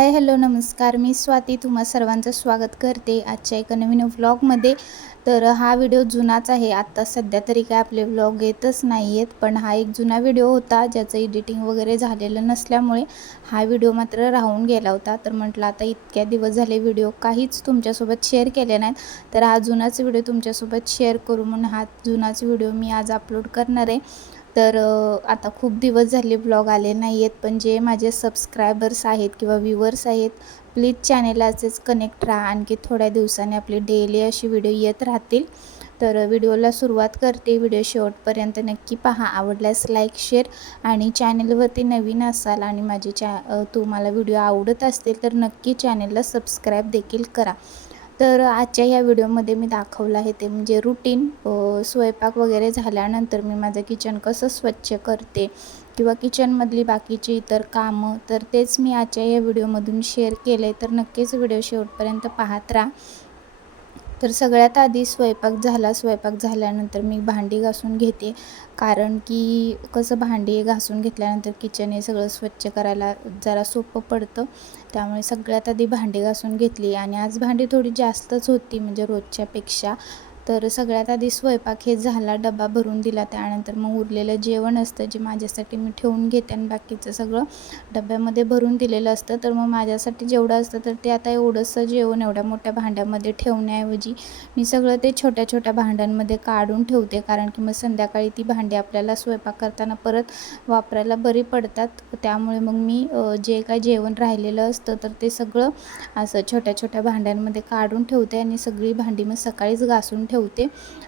Hi hello नमस्कार. मी स्वाती. तुम्हा सर्वांचं स्वागत करते आजच्या एका नवीन व्लॉगमध्ये. तर हा व्हिडिओ जुनाच आहे. आत्ता सध्या तरी काय आपले व्लॉग येतच नाही आहेत पण हा एक जुना व्हिडिओ होता ज्याचं एडिटिंग वगैरे झालेलं नसल्यामुळे हा व्हिडिओ मात्र राहून गेला होता. तर म्हटलं आता इतक्या दिवस झाले व्हिडिओ काहीच तुमच्यासोबत शेअर केले नाहीत. तर हा जुनाच व्हिडिओ तुमच्यासोबत शेअर करू म्हणून हा जुनाच व्हिडिओ मी आज अपलोड करणार आहे. तर आता खूप दिवस झाले ब्लॉग आले नाही आहेत पण जे माझे सबस्क्रायबर्स आहेत किंवा व्ह्युअर्स आहेत प्लीज चॅनेलाचेच असेच कनेक्ट राहा. आणखी थोड्या दिवसांनी आपली डेली अशी व्हिडिओ येत राहतील. तर व्हिडिओला सुरुवात करते. व्हिडिओ शेवटपर्यंत नक्की पहा. आवडल्यास लाईक शेअर आणि चॅनेलवरती नवीन असाल आणि माझी चॅ तुम्हाला व्हिडिओ आवडत असतील तर नक्की चॅनेलला सबस्क्राईब देखील करा. तर आजच्या या व्हिडिओमध्ये मी दाखवलं आहे ते म्हणजे रुटीन स्वयंपाक वगैरे झाल्यानंतर मी माझं किचन कसं स्वच्छ करते किंवा किचनमधली बाकीची इतर कामं तर तेच मी आजच्या या व्हिडिओमधून शेअर केलं आहे तर नक्कीच व्हिडिओ शेवटपर्यंत पाहत राहा. तर सगळ्यात आधी स्वयंपाक झाला. स्वयंपाक झाल्यानंतर मी भांडी घासून घेते. कारण की कसं भांडी घासून घेतल्यानंतर किचन हे सगळं स्वच्छ करायला जरा सोपं पडतं. त्यामुळे सगळ्यात आधी भांडी घासून घेतली. आणि आज भांडी थोडी जास्तच होती. म्हणजे रोजच्यापेक्षा तर सगळ्यात आधी स्वयंपाक हे झाला डबा भरून दिला त्यानंतर मग उरलेलं जेवण असतं जे माझ्यासाठी मी ठेवून घेते आणि बाकीचं सगळं डब्यामध्ये भरून दिलेलं असतं. तर मग माझ्यासाठी जेवढं असतं तर ते आता एवढंसं जेवण एवढ्या मोठ्या भांड्यामध्ये ठेवण्याऐवजी मी सगळं ते छोट्या छोट्या भांड्यांमध्ये काढून ठेवते. कारण की मग संध्याकाळी ती भांडी आपल्याला स्वयंपाक करताना परत वापरायला बरी पडतात. त्यामुळे मग मी जे काय जेवण राहिलेलं असतं तर ते सगळं असं छोट्या छोट्या भांड्यांमध्ये काढून ठेवते आणि सगळी भांडी मग सकाळीच घासून ठेवते.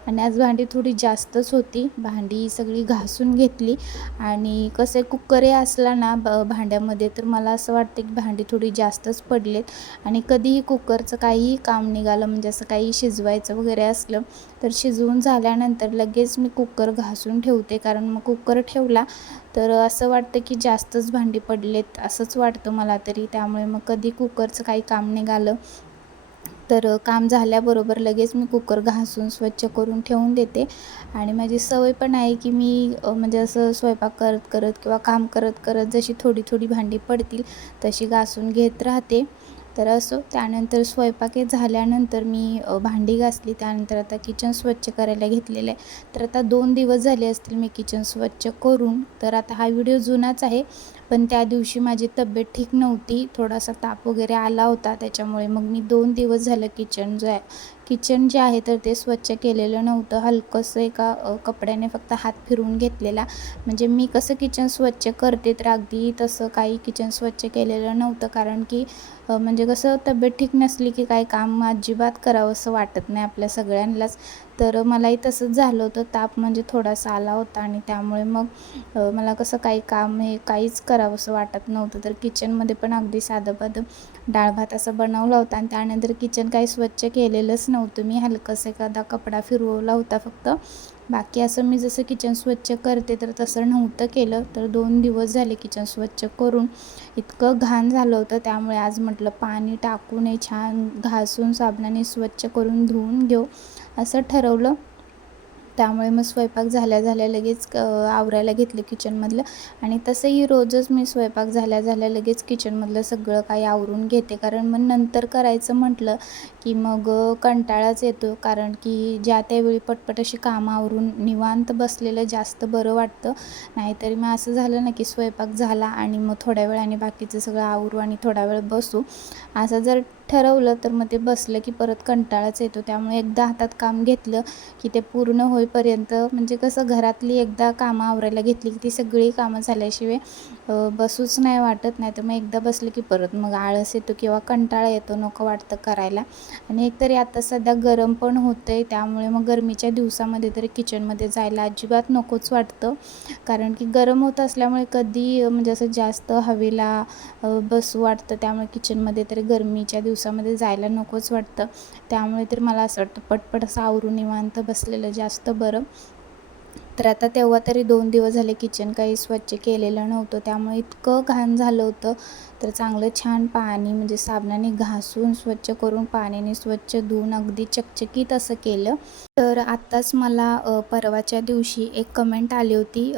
आणि आज भांडी थोडी जास्तच होती. भांडी सगळी घासून घेतली. आणि कसे कुकर असला ना ब भांड्यामध्ये तर मला असं वाटतं की भांडी थोडी जास्तच पडलेत. आणि कधीही कुकरचं काहीही काम निघालं म्हणजे असं काही शिजवायचं वगैरे असलं तर शिजवून झाल्यानंतर लगेच मी कुकर घासून ठेवते. कारण मग कुकर ठेवला तर असं वाटतं की जास्तच भांडी पडलेत असंच वाटतं मला तरी. त्यामुळे मग कधी कुकरचं काही काम निघालं तर काम झाल्याबरोबर लगेच मी कुकर घासून स्वच्छ करून ठेवून देते. आणि माझी सवय पण आहे की मी म्हणजे असं स्वयंपाक करत करत किंवा काम करत करत जशी थोडी थोडी भांडी पडतील तशी घासून घेत राहते. तर असो त्यानंतर स्वयंपाक झाल्यानंतर मी भांडी घासली. त्यानंतर आता किचन स्वच्छ करायला घेतलेलं आहे. तर आता दोन दिवस झाले असतील मी किचन स्वच्छ करून. तर आता हा व्हिडिओ जुनाच आहे. पण त्या दिवशी माझी तब्येत ठीक नव्हती. थोडासा ताप वगैरे आला होता. त्याच्यामुळे मग मी दोन दिवस झालं किचन जो आहे किचन जे आहे तर ते स्वच्छ केलेलं नव्हतं. हलकंसं एका कपड्याने फक्त हात फिरवून घेतलेला. म्हणजे मी कसं किचन स्वच्छ करते तर अगदी तसं काही किचन स्वच्छ केलेलं नव्हतं. कारण की म्हणजे कसं तब्येत ठीक नसली की काही काम अजिबात करावं असं वाटत नाही आपल्या सगळ्यांनाच. तर मलाही तसंच झालं होतं. ताप म्हणजे थोडासा आला होता आणि त्यामुळे मग मला कसं काही काम हे काहीच करावं असं वाटत नव्हतं. तर किचनमध्ये पण अगदी साधं पाधं डाळ भात असं बनवला होता आणि त्यानंतर किचन काही स्वच्छ केलेलंच नव्हतं. मी हलकंसं एखादा कपडा फिरवला होता फक्त. बाकी असं मी जसं किचन स्वच्छ करते तर तसं नव्हतं केलं. तर दोन दिवस झाले किचन स्वच्छ करून. इतकं घाण झालं होतं. त्यामुळे आज म्हटलं पाणी टाकून छान घासून साबणाने स्वच्छ करून धुवून घेऊ. असं ठरवलं. त्यामुळे मग स्वयंपाक झाल्या झाल्या लगेच आवरायला घेतलं किचनमधलं आणि तसंही रोजच मी स्वयंपाक झाल्या झाल्या लगेच किचनमधलं सगळं काही आवरून घेते. कारण मग नंतर करायचं म्हटलं की मग कंटाळाच येतो. कारण की ज्या त्यावेळी पटपट अशी कामं आवरून निवांत बसलेलं जास्त बरं वाटतं. नाहीतरी मग असं झालं ना की स्वयंपाक झाला आणि मग थोड्या वेळाने बाकीचं सगळं आवरू आणि थोडा वेळ बसू. असं जर ठरवलं तर मग ते बसलं की परत कंटाळाच येतो. त्यामुळे एकदा हातात काम घेतलं की ते पूर्ण होईपर्यंत म्हणजे कसं घरातली एकदा कामं आवरायला घेतली की ती सगळी कामं झाल्याशिवाय बसूच नाही वाटत. नाही तर मग एकदा बसलं की परत मग आळस येतो किंवा कंटाळा येतो नको वाटतं करायला. आणि एकतरी आता सध्या गरम पण होतं आहे त्यामुळे मग गरमीच्या दिवसामध्ये तरी किचनमध्ये जायला अजिबात नकोच वाटतं. कारण की गरम होत असल्यामुळे कधी म्हणजे असं जास्त हवेला बसू वाटतं. त्यामुळे किचनमध्ये तरी गरमीच्या दिवसामध्ये जायला नकोच वाटतं. त्यामुळे तर मला असं वाटतं पटपट असं आवरून निवांत बसलेलं जास्त बरं. तर आता तेव्हा तरी दोन दिवस झाले किचन काही स्वच्छ केलेलं नव्हतं. त्यामुळे इतकं घाण झालं होतं. तर चांगलं छान पाणी म्हणजे साबणाने घासून स्वच्छ करून पाण्याने स्वच्छ धुवून अगदी चकचकीत असं केलं. तर आत्ताच मला परवाच्या दिवशी एक कमेंट आली होती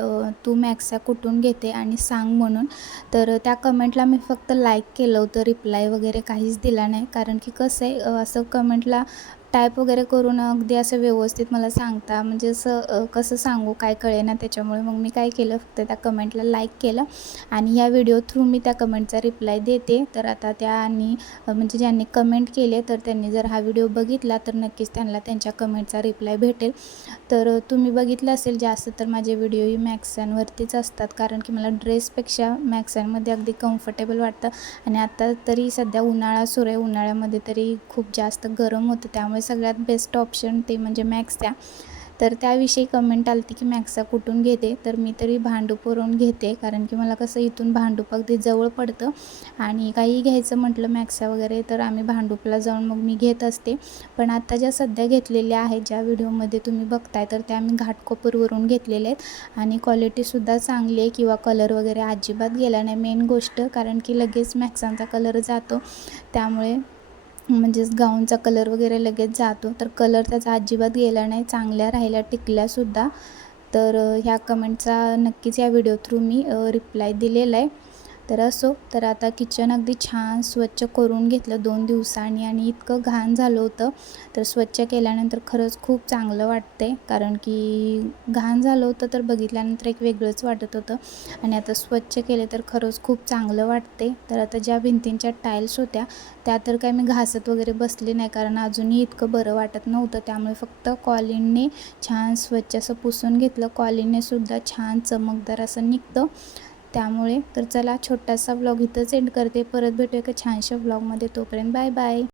तू मॅक्सा कुठून घेते आणि सांग म्हणून. तर त्या कमेंटला मी फक्त लाईक केलं होतं. रिप्लाय वगैरे काहीच दिला नाही. कारण की कसं आहे असं कमेंटला टाईप वगैरे करून अगदी असं व्यवस्थित मला सांगता. म्हणजे असं कसं सांगू काय कळेना त्याच्यामुळे. मग मी काय केलं फक्त त्या कमेंटला लाईक केलं. आणि या व्हिडिओ थ्रू मी त्या कमेंटचा रिप्लाय देते. तर आता त्या आणि म्हणजे ज्यांनी कमेंट केले तर त्यांनी जर हा व्हिडिओ बघितला तर नक्कीच त्यांना त्यांच्या कमेंटचा रिप्लाय भेटेल. तर तुम्ही बघितलं असेल जास्त तर माझे व्हिडिओ ही मॅक्सांवरतीच असतात. कारण की मला ड्रेसपेक्षा मॅक्सांमध्ये अगदी कम्फर्टेबल वाटतं. आणि आता तरी सध्या उन्हाळा सुरू आहे. उन्हाळ्यामध्ये तरी खूप जास्त गरम होतं. त्यामुळे सगळ्यात बेस्ट ऑप्शन ते म्हणजे मॅक्सा तर त्याविषयी कमेंट आली होती की मॅक्सा कुठून घेते? तर मी तरी भांडूपवरून घेते. कारण की मला कसं इथून भांडूप अगदी जवळ पडतं. आणि काही घ्यायचं म्हटलं मॅक्सा वगैरे तर आम्ही भांडूपला जाऊन मग मी घेत असते. पण आता ज्या सध्या घेतलेल्या आहेत ज्या व्हिडिओमध्ये तुम्ही बघताय तर त्या मी घाटकोपरवरून घेतलेल्या आहेत. आणि क्वालिटीसुद्धा चांगली आहे किंवा कलर वगैरे अजिबात गेला नाही. मेन गोष्ट कारण की लगेच मॅक्सांचा कलर जातो. त्यामुळे म्हणजेच गाऊनचा कलर वगैरे लगेच जातो. तर कलर त्याचा अजिबात गेला नाही चांगल्या राहिल्या टिकल्यासुद्धा तर ह्या कमेंटचा नक्कीच या व्हिडिओ थ्रू मी रिप्लाय दिलेला आहे तर असो तर आता किचन अगदी छान स्वच्छ करून घेतलं दोन दिवसांनी आणि इतकं घाण झालं होतं. तर स्वच्छ केल्यानंतर खरंच खूप चांगलं वाटते कारण की घाण झालं होतं तर बघितल्यानंतर एक वेगळंच वाटत होतं. आणि आता स्वच्छ केले तर खरंच खूप चांगलं वाटते तर आता ज्या भिंतींच्या टाईल्स होत्या त्या तर काय मी घासत वगैरे बसले नाही कारण अजूनही इतकं बरं वाटत नव्हतं. त्यामुळे फक्त कॉलिनने छान स्वच्छ असं पुसून घेतलं. कॉलिनने सुद्धा छान चमकदार असं निघतं. त्यामुळे तर चला छोटासा व्लॉग इथंच एंड करते. परत भेटूया एका छानशा व्लॉगमध्ये तोपर्यंत बाय बाय